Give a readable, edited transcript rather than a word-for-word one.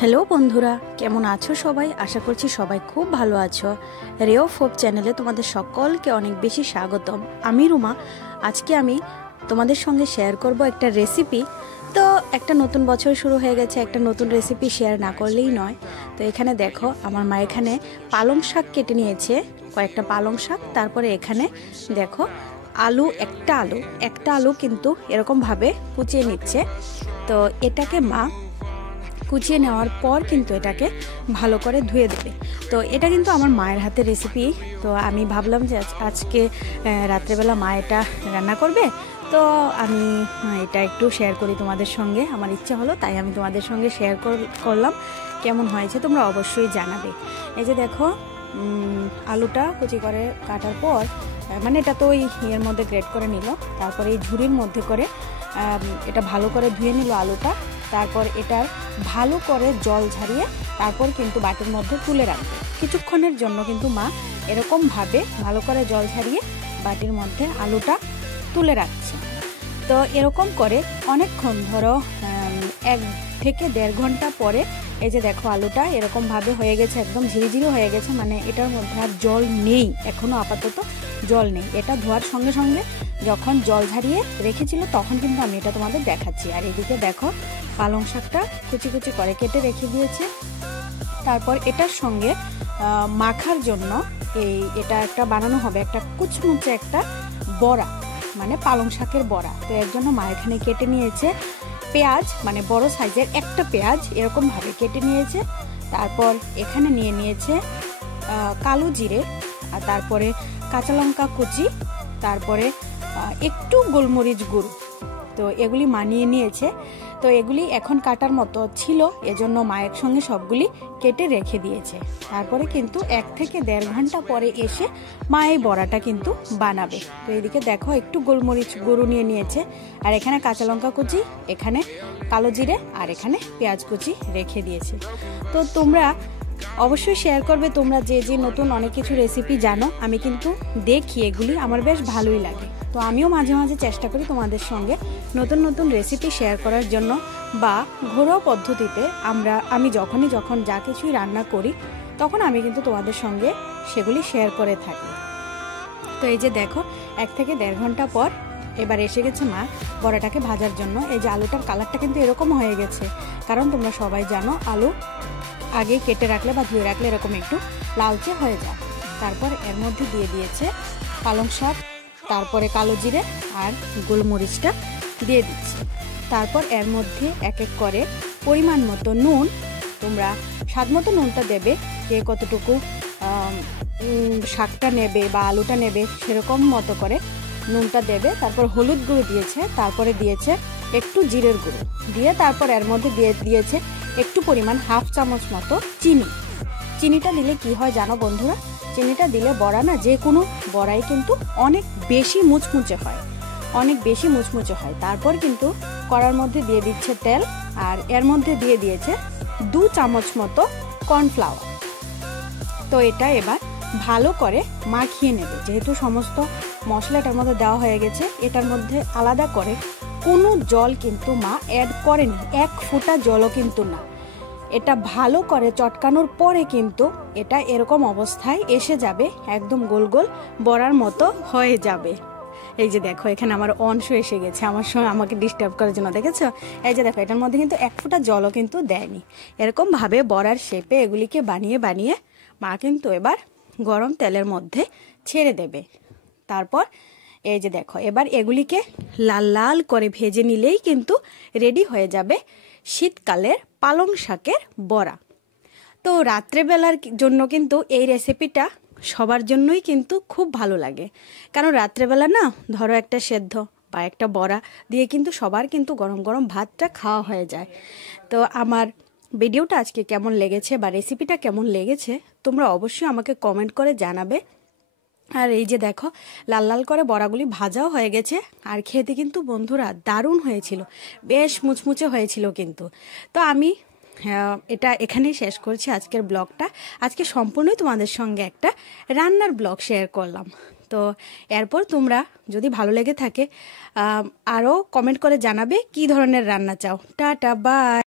Hello বন্ধুরা, কেমন আছো সবাই? আশা করছি সবাই খুব ভালো আছো। রে অফ হোপ চ্যানেলে তোমাদের সকলকে অনেক বেশি স্বাগতম। আমি রুমা। আজকে আমি তোমাদের সঙ্গে শেয়ার করব একটা রেসিপি। তো একটা নতুন বছর শুরু হয়ে গেছে, একটা নতুন রেসিপি শেয়ার না করলেই নয়। তো এখানে দেখো আমার মা এখানে পালং শাক কেটে নিয়েছে, কয়েকটা পালং শাক। তারপরে এখানে দেখো একটা আলু কিন্তু এরকমভাবে কুচিয়ে নিচ্ছে। তো এটাকে মা কুচিয়ে নেওয়ার পর কিন্তু এটাকে ভালো করে ধুয়ে দেবে। তো এটা কিন্তু আমার মায়ের হাতের রেসিপি। তো আমি ভাবলাম যে আজকে রাত্রেবেলা মা এটা রান্না করবে, তো আমি এটা একটু শেয়ার করি তোমাদের সঙ্গে। আমার ইচ্ছে হলো, তাই আমি তোমাদের সঙ্গে শেয়ার করলাম। কেমন হয়েছে তোমরা অবশ্যই জানাবে। এই যে দেখো আলুটা কুচি করে কাটার পর মানে এটা তো ওই এর মধ্যে গ্রেট করে নিল, তারপরে এই ঝুড়ির মধ্যে করে এটা ভালো করে ধুয়ে নিল আলুটা। তারপর এটার ভালো করে জল ঝারিয়ে তারপর কিন্তু বাটির মধ্যে তুলে রাখবে কিছুক্ষণের জন্য। কিন্তু মা এরকমভাবে ভালো করে জল ঝারিয়ে বাটির মধ্যে আলুটা তুলে রাখছে। তো এরকম করে অনেকক্ষণ, ধরো 1 থেকে 1.5 ঘন্টা পরে এই যে দেখো আলুটা এরকমভাবে হয়ে গেছে, একদম ঝিরিঝিরি হয়ে গেছে। মানে এটার মধ্যে আর জল নেই, এখনও আপাতত জল নেই। এটা ধোয়ার সঙ্গে সঙ্গে যখন জল ঝারিয়ে রেখেছিল তখন কিন্তু আমি এটা তোমাদের দেখাচ্ছি। আর এদিকে দেখো পালং শাকটা কুচি কুচি করে কেটে রেখে দিয়েছে। তারপর এটার সঙ্গে মাখার জন্য এটা একটা বানানো হবে, একটা কুচমুচে একটা বড়া, মানে পালং শাকের বড়া। তো এর জন্য মা এখানে কেটে নিয়েছে পেঁয়াজ, মানে বড় সাইজের একটা পেঁয়াজ এরকমভাবে কেটে নিয়েছে। তারপর এখানে নিয়ে নিয়েছে কালো জিরে, আর তারপরে কাঁচা লঙ্কা কুচি, তারপরে একটু গোলমরিচ গুঁড়ো। তো এগুলি মানিয়ে নিয়েছে। তো এগুলি এখন কাটার মতো ছিল, এজন্য মা একসঙ্গে সবগুলি কেটে রেখে দিয়েছে। তারপরে কিন্তু 1 থেকে 1.5 ঘন্টা পরে এসে মা এই বড়াটা কিন্তু বানাবে। তো এদিকে দেখো একটু গোলমরিচ গুঁড়ো নিয়ে নিয়েছে, আর এখানে কাঁচা লঙ্কা কুচি, এখানে কালো জিরে, আর এখানে পেঁয়াজ কুচি রেখে দিয়েছে। তো তোমরা অবশ্যই শেয়ার করবে, তোমরা যে নতুন অনেক কিছু রেসিপি জানো। আমি কিন্তু দেখি এগুলি, আমার বেশ ভালোই লাগে। তো আমিও মাঝে মাঝে চেষ্টা করি তোমাদের সঙ্গে নতুন নতুন রেসিপি শেয়ার করার জন্য, বা ঘরোয়া পদ্ধতিতে আমি যখন যা কিছুই রান্না করি তখন আমি কিন্তু তোমাদের সঙ্গে সেগুলি শেয়ার করে থাকি। তো এই যে দেখো 1 থেকে 1.5 ঘন্টা পর এবার এসে গেছে মা বড়াটাকে ভাজার জন্য। এই যে আলুটার কালারটা কিন্তু এরকম হয়ে গেছে, কারণ তোমরা সবাই জানো আলু আগে কেটে রাখলে বা ধুয়ে রাখলে এরকম একটু লালচে হয়ে যায়। তারপর এর মধ্যে দিয়ে দিয়েছে পালং শাক, তারপরে কালো জিরে আর গোলমরিচটা দিয়ে দিচ্ছে। তারপর এর মধ্যে এক এক করে পরিমাণ মতো নুন, তোমরা স্বাদ মতো নুনটা দেবে, কে কতটুকু শাকটা নেবে বা আলুটা নেবে সেরকম মতো করে নুনটা দেবে। তারপর হলুদ গুঁড়ো দিয়েছে, তারপরে দিয়েছে একটু জিরের গুঁড়ো দিয়ে, তারপর এর মধ্যে দিয়েছে একটু পরিমাণ 1/2 চামচ মতো চিনিটা দিলে কি হয় জানো বন্ধুরা? চিনিটা দিলে বড়া না, যে কোনো বড়াই কিন্তু অনেক বেশি মুচমুচে হয়। তারপর কিন্তু কড়ার মধ্যে দিয়ে দিচ্ছে তেল, আর এর মধ্যে দিয়ে দিয়েছে 2 চামচ মতো কর্নফ্লাওয়ার। তো এটা এবার ভালো করে মাখিয়ে নেবে। যেহেতু সমস্ত মশলাটার মধ্যে দেওয়া হয়ে গেছে, এটার মধ্যে আলাদা করে কোনো জল কিন্তু মা অ্যাড করেনি, 1 ফোঁটা জলও কিন্তু না। এটা ভালো করে চটকানোর পরে কিন্তু এটা এরকম অবস্থায় এসে যাবে, একদম গোল গোল বড়ার মতো হয়ে যাবে। এই যে দেখো এখানে আমার অংশ এসে গেছে আমার সঙ্গে, আমাকে ডিস্টার্ব করার জন্য, দেখেছো? এই যে দেখো এটার মধ্যে কিন্তু 1 ফোঁটা জলও কিন্তু দেয়নি। এরকমভাবে বড়ার শেপে এগুলিকে বানিয়ে মা কিন্তু এবার গরম তেলের মধ্যে ছেড়ে দেবে। তারপর এই যে দেখো এবার এগুলিকে লাল লাল করে ভেজে নিলেই কিন্তু রেডি হয়ে যাবে শীতকালের পালং শাকের বড়া। তো রাত্রেবেলার জন্য কিন্তু এই রেসিপিটা সবার জন্যই কিন্তু খুব ভালো লাগে, কারণ রাত্রেবেলা না, ধরো একটা সেদ্ধ বা একটা বড়া দিয়ে কিন্তু সবার কিন্তু গরম গরম ভাতটা খাওয়া হয়ে যায়। তো আমার ভিডিওটা আজকে কেমন লেগেছে বা রেসিপিটা কেমন লেগেছে তোমরা অবশ্যই আমাকে কমেন্ট করে জানাবে। আর এই যে দেখো লাল লাল করে বড়াগুলি ভাজাও হয়ে গেছে, আর খেতে কিন্তু বন্ধুরা দারুণ হয়েছিল, বেশ মুচমুচে হয়েছিল কিন্তু। তো আমি এটা এখানেই শেষ করছি আজকের ব্লগটা। আজকে সম্পূর্ণই তোমাদের সঙ্গে একটা রান্নার ব্লগ শেয়ার করলাম। তো এরপর তোমরা যদি ভালো লেগে থাকে আরও কমেন্ট করে জানাবে কি ধরনের রান্না চাও। Tata, by.